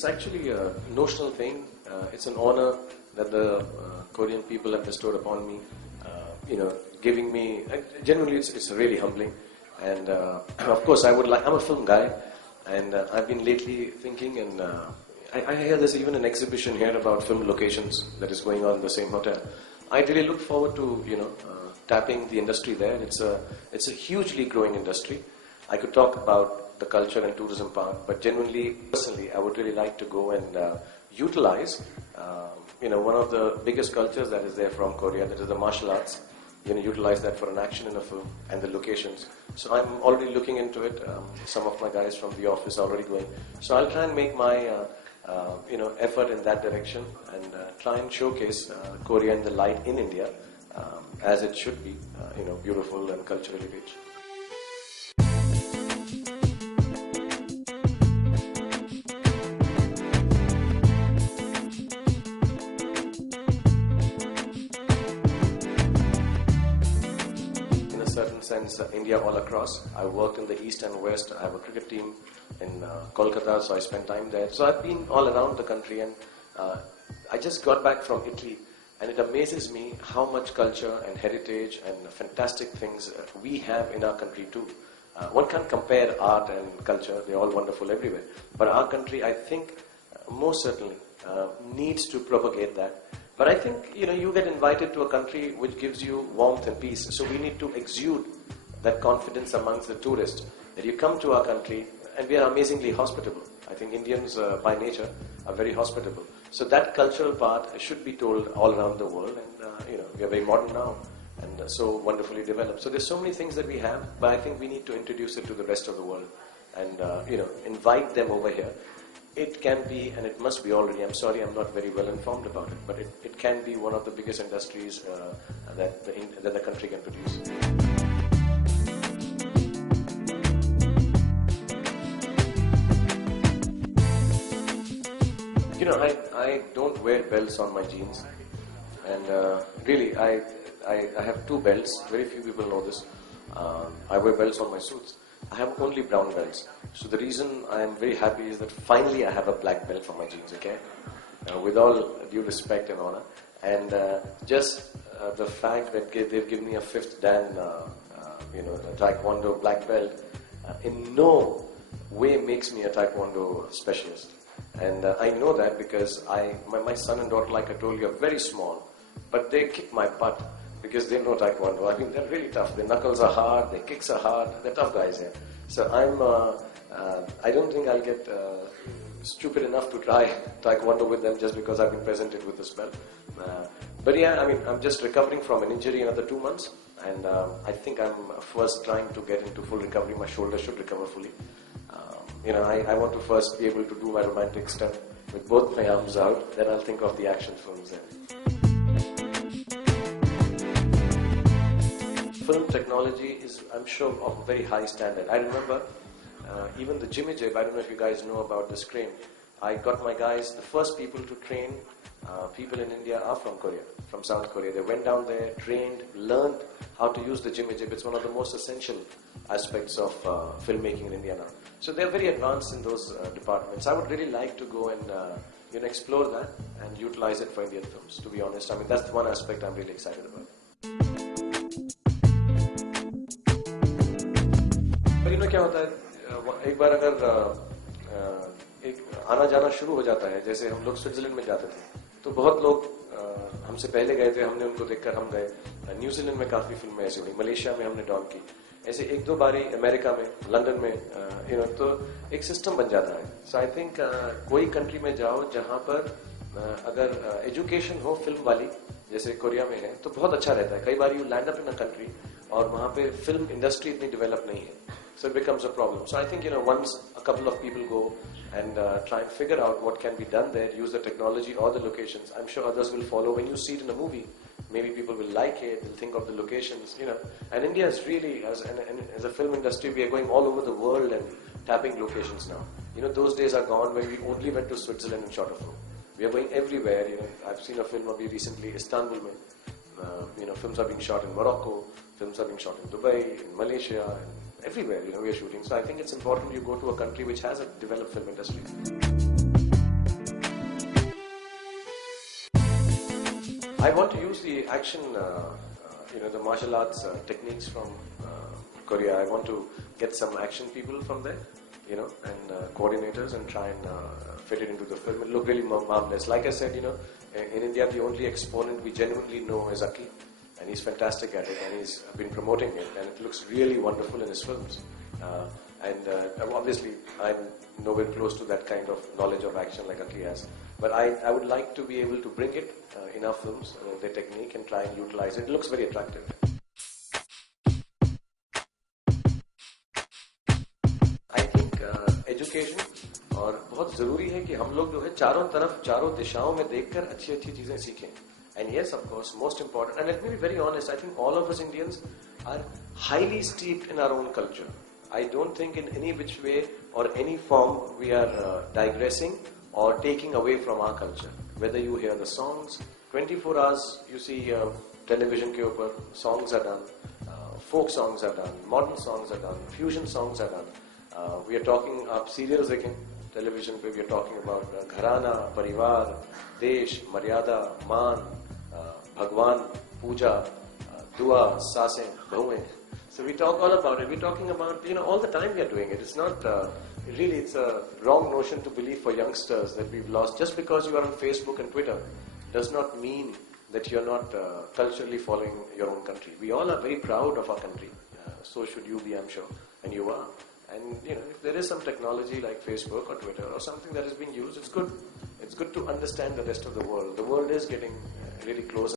It's actually a notional thing. It's an honor that the Korean people have bestowed upon me. Giving me, genuinely it's really humbling. And of course I'm a film guy, and I've been lately thinking, and I hear there's even an exhibition here about film locations that is going on in the same hotel. I really look forward to, tapping the industry there. It's a hugely growing industry. I could talk about the culture and tourism part, but genuinely, personally, I would really like to go and utilize, one of the biggest cultures that is there from Korea, that is the martial arts. Utilize that for an action in a film and the locations. So I'm already looking into it. Some of my guys from the office are already going. So I'll try and make my, effort in that direction and try and showcase Korea in the light in India as it should be, beautiful and culturally rich. Sense India all across. I worked in the east and west. I have a cricket team in Kolkata, so I spent time there. So I've been all around the country, and I just got back from Italy, and it amazes me how much culture and heritage and fantastic things we have in our country too. One can't compare art and culture. They're all wonderful everywhere. But our country, I think, most certainly needs to propagate that. But I think, you get invited to a country which gives you warmth and peace. So we need to exude that confidence amongst the tourists. That you come to our country, and we are amazingly hospitable. I think Indians, by nature, are very hospitable. So that cultural part should be told all around the world. And, we are very modern now and so wonderfully developed. So there's so many things that we have, but I think we need to introduce it to the rest of the world and, invite them over here. It can be, and it must be already, I'm sorry I'm not very well informed about it, but it can be one of the biggest industries that the country can produce. I don't wear belts on my jeans, and really I have two belts. Very few people know this. I wear belts on my suits. I have only brown belts. So the reason I am very happy is that finally I have a black belt for my jeans, okay? With all due respect and honor. And just the fact that they've given me a 5th Dan, Taekwondo black belt, in no way makes me a Taekwondo specialist. And I know that because my son and daughter, like I told you, are very small, but they kick my butt. Because they know Taekwondo. I mean, they're really tough. Their knuckles are hard, their kicks are hard. They're tough guys here. So I don't think I'll get stupid enough to try Taekwondo with them just because I've been presented with this belt. But yeah, I mean, I'm just recovering from an injury another 2 months. And I think I'm first trying to get into full recovery. My shoulder should recover fully. I want to first be able to do my romantic stuff with both my arms out. Then I'll think of the action films then. Film technology is, I'm sure, of a very high standard. I remember even the Jimmy Jib, I don't know if you guys know about this crane. I got my guys, the first people to train people in India are from Korea, from South Korea. They went down there, trained, learned how to use the Jimmy Jib. It's one of the most essential aspects of filmmaking in India now. So they're very advanced in those departments. I would really like to go and explore that and utilize it for Indian films, to be honest. I mean, that's one aspect I'm really excited about. पर क्या होता है एक बार अगर एक आना जाना शुरू हो जाता है जैसे हम लोग स्विट्जरलैंड में जाते थे तो बहुत लोग हमसे पहले गए थे हमने उनको देखकर हम गए न्यूजीलैंड में काफी फिल्में ऐसी हुई मलेशिया में हमने डॉन की ऐसे 1-2 बारी अमेरिका में लंदन में तो एक सिस्टम बन जाता है सो आई थिंक कोई कंट्री में जाओ जहां पर अगर एजुकेशन हो फिल्म वाली जैसे कोरिया में है तो बहुत अच्छा रहता है कई बार you land up in a country और वहां पे फिल्म इंडस्ट्री इतनी डेवलप नहीं है so it becomes a problem. So I think, once a couple of people go and try and figure out what can be done there, use the technology or the locations, I'm sure others will follow. When you see it in a movie, maybe people will like it, they'll think of the locations, And India is really, as a film industry, we are going all over the world and tapping locations now. Those days are gone when we only went to Switzerland and shot a film. We are going everywhere, I've seen a film of recently, Istanbul, films are being shot in Morocco, films are being shot in Dubai, in Malaysia, and everywhere, we are shooting. So I think it's important you go to a country which has a developed film industry. I want to use the action, the martial arts techniques from Korea. I want to get some action people from there, and coordinators, and try and fit it into the film. It look really marvelous. Like I said, in India, the only exponent we genuinely know is Aki, and he's fantastic at it, and he's been promoting it, and it looks really wonderful in his films. Obviously, I'm nowhere close to that kind of knowledge of action like Aki has. But I would like to be able to bring it in our films, their technique, and try and utilize it. It looks very attractive. I think education और बहुत ज़रूरी है कि हम लोग जो है चारों तरफ चारों दिशाओं में देखकर अच्छी चीजें सीखें. And yes, of course, most important. And let me be very honest. I think all of us Indians are highly steeped in our own culture. I don't think in any which way or any form we are digressing or taking away from our culture. Whether you hear the songs, 24 hours you see television ke upar, songs are done, folk songs are done, modern songs are done, fusion songs are done. We are talking of serials again, television pe we are talking about gharana, parivar, desh, maryada, मान, भगवान, पूजा, दुआ, सासें, बहुएं. So we talk all about it. We're talking about, all the time we are doing it. It's not, really, it's a wrong notion to believe for youngsters that we've lost. Just because you are on Facebook and Twitter does not mean that you're not culturally following your own country. We all are very proud of our country. So should you be, I'm sure. And you are. And, if there is some technology like Facebook or Twitter or something that is being used, it's good. It's good to understand the rest of the world. The world is getting really close.